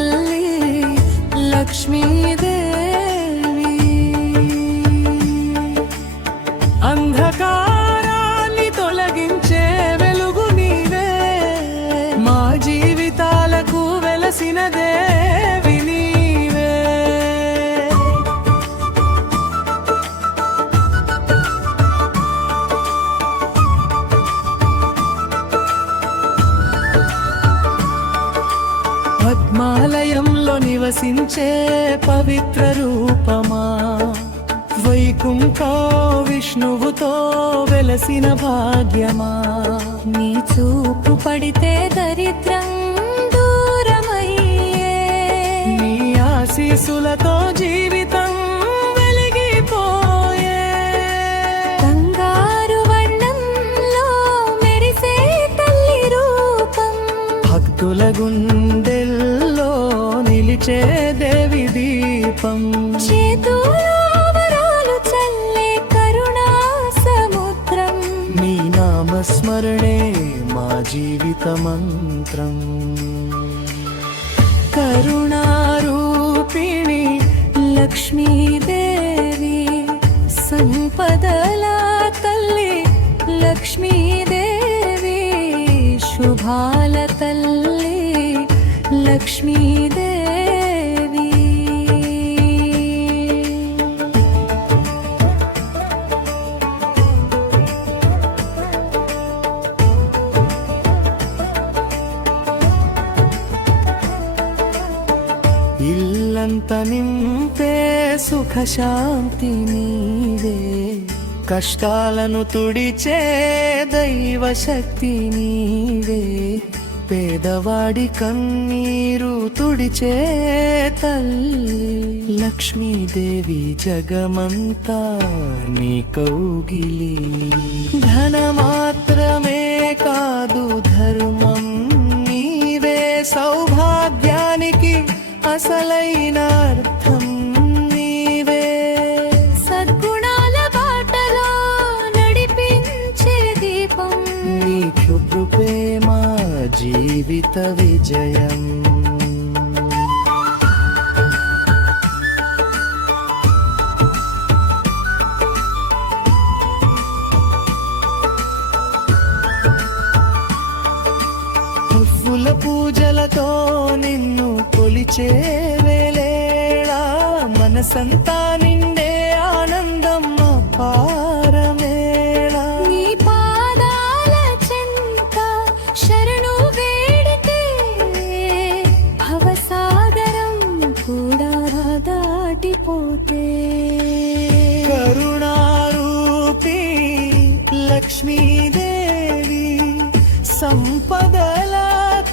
తల్లి లక్ష్మీదేవి. అంధకారాన్ని తొలగించే వెలుగు నీవే, మా జీవితాలకు వెలసిన దేవి నీవే. పద్మాలయంలో నివసించే పవిత్ర రూపమా, వైకుంఠ విష్ణువుతో వెలసిన భాగ్యమా. నీ చూపు పడితే దరిద్రం దూరమయ్యే, నీ ఆశీసులతో జీవితం వెలిగిపోయే. బంగారు వర్ణంలో మెరిసే తల్లి రూపం, భక్తుల గుండెల్లో నిలిచే దేవి దీపం. చేతులో వరాలు చల్లే కరుణా సముద్రం, నీ నామస్మరణే మా జీవిత మంత్రం. కరుణారూపిణి లక్ష్మీదేవి, సంపదల తల్లి లక్ష్మీదేవి, శుభాల తల్లి లక్ష్మీదేవి. ఇల్లంత నింపే సుఖ శాంతి నీవే, కష్టాలను తుడిచే దైవ శక్తి నీవే. పేదవాడి కన్నీరు తుడిచే తల్లి లక్ష్మీదేవి, జగమంతా నీ కౌగిలి. ధనమాత్రమే కాదు ధర్మం నీవే, సౌభాగ్యానికి అసలైన అర్థం నీవే. సద్గుణాల బాటలో నడిపించే దీపం, నీ కృపే మా జీవిత విజయం. పువ్వుల పూజలతో నిన్ను కొలిచే వేళ, మనసంతా నిండే ఆనందం అపారమేళ. నీ పాదాల చెంత శరణు వేడితే, భవసాగరం కూడా దాటిపోతే. కరుణారూపి లక్ష్మీదేవి, సంపదల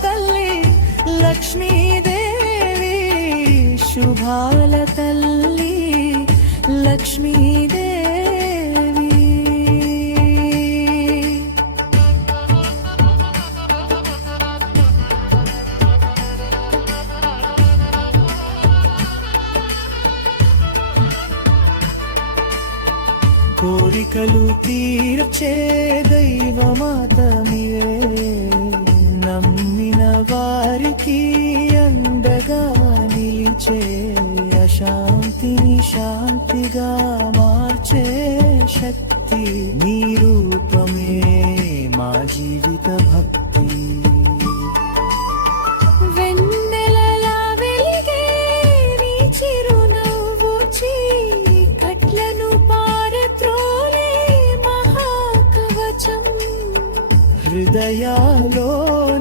తల్లి లక్ష్మీదేవి, శుభాల తల్లి లక్ష్మీదేవి. కోరికలు తీర్చే దైవమాతమివే, నమ్మిన వారికి అండగా నిలిచే, అశాంతిని శాంతిగా మార్చే శక్తి నీ రూపమే మా జీవిత భక్తి. వెన్నెలలా వెలిగే నీ చిరునవ్వు, చీకట్లను పారద్రోలే మహాకవచం, హృదయాలో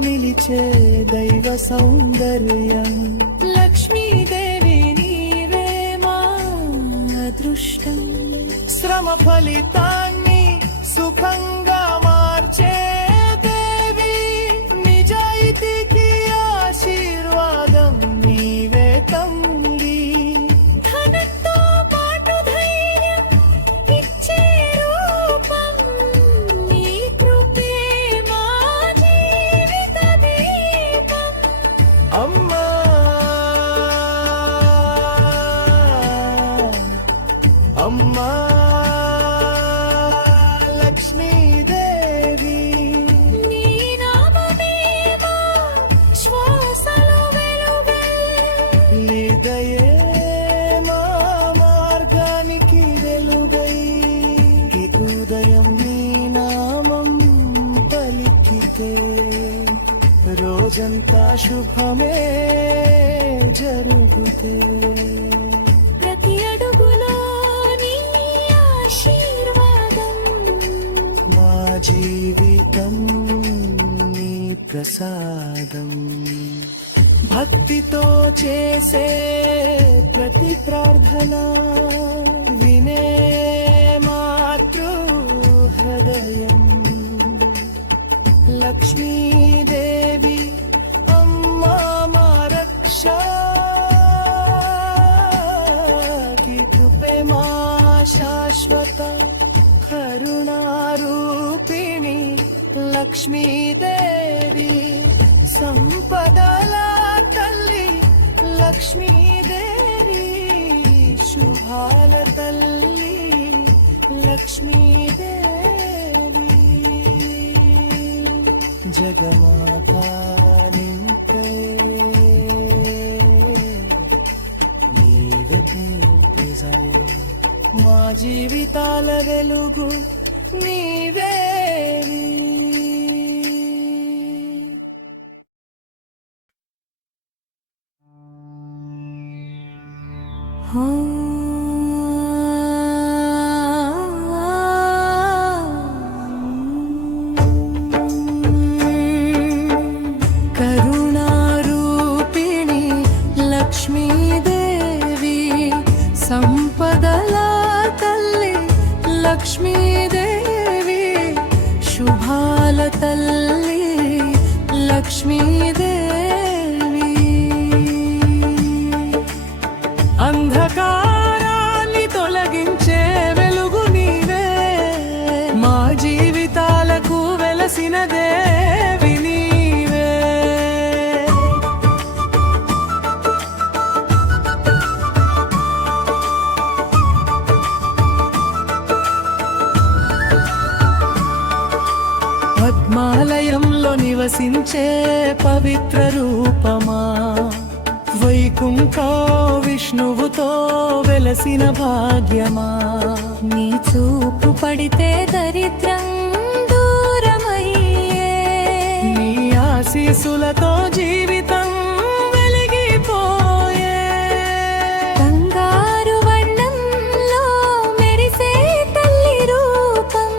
నిలిచే దైవ సౌందర్యం. లక్ష్మీదేవి నీవే మా అదృష్టం, శ్రమ ఫలితాన్ని సుఖంగా మార్చే దేవి, నిజాయితీకి ఆశీర్వాదం నీవే తల్లి. ధనంతో పాటు ధైర్యం ఇచ్చే రూపం, నీ కృపే మా జీవిత దీపం. అమ్మా అమ్మా లక్ష్మీదేవి. శుభమే జరుగుతే ప్రతి అడుగులో నీ ఆశీర్వాదం మా జీవితం నీ ప్రసాదం భక్తితో చేసే ప్రతి ప్రార్థన వినే మాతృ హృదయం లక్ష్మీదేవి అమ్మా మా రక్ష की कृपे मा शाश्वत करुणारूपिणी लक्ष्मीदेवी संपदल तल्ली लक्ष्मीदेवी शुभाल तल्ली लक्ष्मीदेवी जगमाता निंपे మా జీవితాల వెలుగు నీవేవి కరుణారూపిణి లక్ష్మీదేవి సంపదల తల్లి లక్ష్మీదేవి శుభాల తల్లి లక్ష్మీదేవి అంధకారాన్ని తొలగించే వెలుగు నీవే మా జీవితాలకు వెలసిన దేవి నీవే పద్మాలయంలో నివసించే పవిత్ర రూపమా వైకుంఠ విష్ణువుతో వెలసిన భాగ్యమా నీ చూపు పడితే దరిద్రం దూరమయ్యే నీ ఆశీసులతో జీవితం వెలిగిపోయే బంగారు వర్ణంలో మెరిసే తల్లి రూపం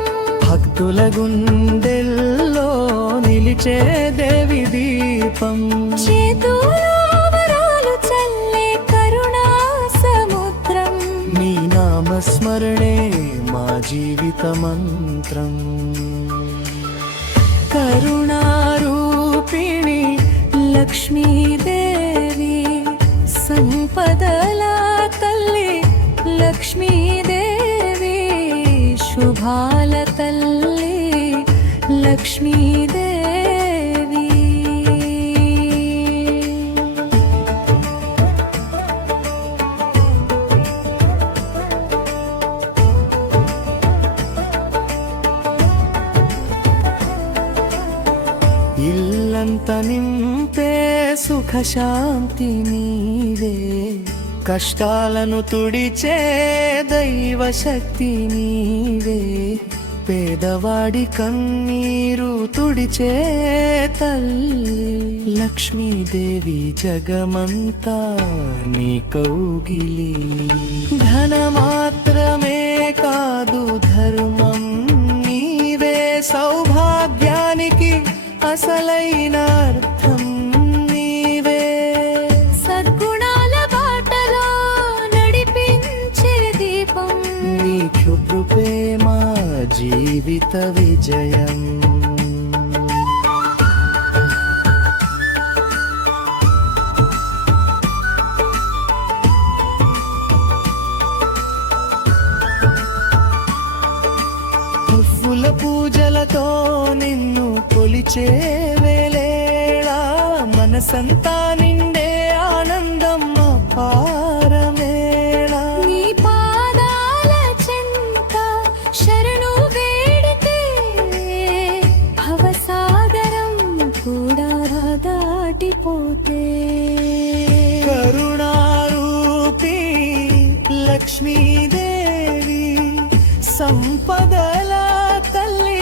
భక్తుల గుండెల్లో నిలిచే దేవి దీపం చేతులో వరాలు చల్లే కరుణా సముద్రం నీ నామస్మరణే మా జీవిత మంత్రం కరుణారూపిణి లక్ష్మీదేవి సంపదల తల్లి లక్ష్మీదేవి శుభాల తల్లి లక్ష్మీదేవి ఇల్లంత నింపే సుఖ శాంతి నీవే కష్టాలను తుడిచే దైవ శక్తి నీవే పేదవాడి కన్నీరు తుడిచే తల్లి లక్ష్మీదేవి జగమంతా నీ కౌగిలి ధన మాత్రమే కాదు ధర్మం నీవే సౌభాగ్యానికి అసలైన అర్థం నీవే సద్గుణాల బాటలో నడిపించే దీపం నీ కృపే మా జీవిత విజయం పువ్వుల పూజలతో నిన్ను కొలిచే వేళ మనసంతా నిండే ఆనందం అపారమేళ నీ పాదాల చెంత శరణు వేడితే భవసాగరం కూడా దాటిపోతే కరుణారూపి లక్ష్మీదేవి సంపదల తల్లి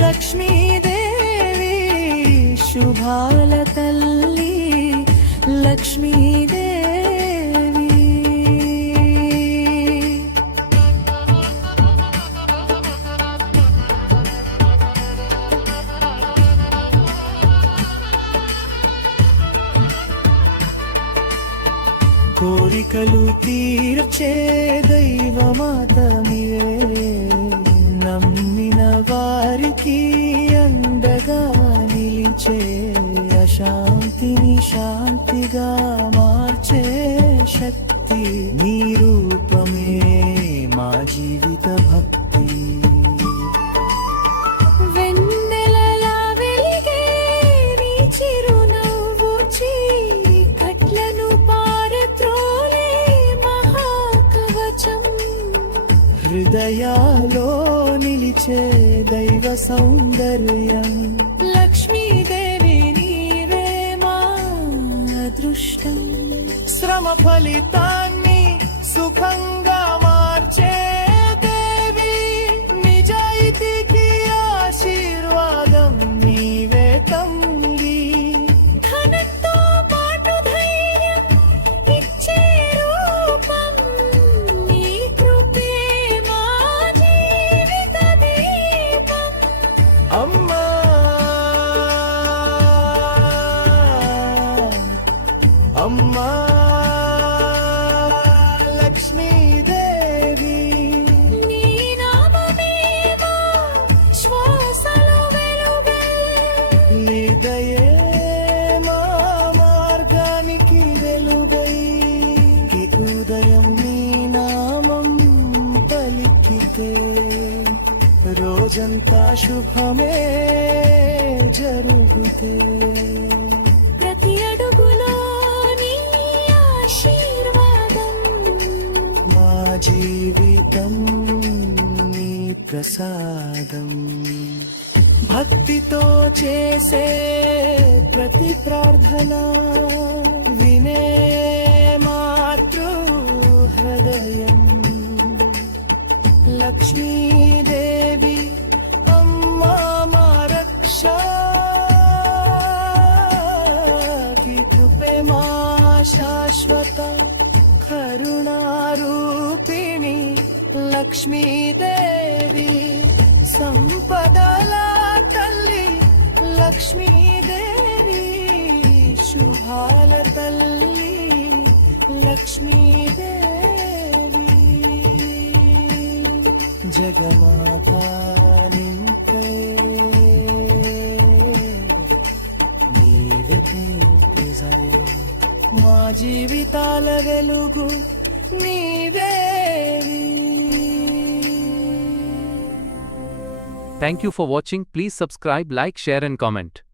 లక్ష్మీదేవి శుభాల తల్లి లక్ష్మీదేవి. కోరికలు తీర్చే దైవమాతమివే, నమ్మిన వారికి అండగా నిలిచే, అశాంతిని శాంతిగా మార్చే శక్తి, నీ రూపమే మా జీవిత భక్తి. వెన్నెలలా వెలిగే నీ చిరునవ్వు చీకట్లను పారద్రోలే మహాకవచం. హృదయాలో నిలిచే దైవ సౌందర్యం, లక్ష్మీదేవి నీవే మా అదృష్టం. శ్రమ ఫలితాన్ని సుఖంగా మార్చే దేవి, నిజాయితీకి ఆశీర్వాదం నీవే తల్లి. ధనంతో పాటు ధైర్యం ఇచ్చే రూపం, నీ కృపే మా జీవిత దీపం. అమ్మా అమ్మా లక్ష్మీదేవి, నీ నామమే మా శ్వాసలో వెలుగే. నీ దయే మా మార్గానికి వెలుగై, ఈ ఉదయం నీ నామం పలికితే రోజంతా శుభమే జరుగుతే. ప్రతి అడుగులో నీ ఆశీర్వాదం, మా జీవితం నీ ప్రసాదం. భక్తితో చేసే ప్రతి ప్రార్థన వినే మాతృ హృదయం. లక్ష్మీదేవి అమ్మా మా రక్ష, की कृपे मा शाश्वत करुणारूपिणी लक्ष्मीदेवी. संपदला तल्ली लक्ष्मीदेवी, शुभाल तल्ली लक्ष्मीदेवी. जगमाता निंपे మా జీవితాల వెలుగు నీవేవి. Thank you for watching. Please subscribe, like, share and comment.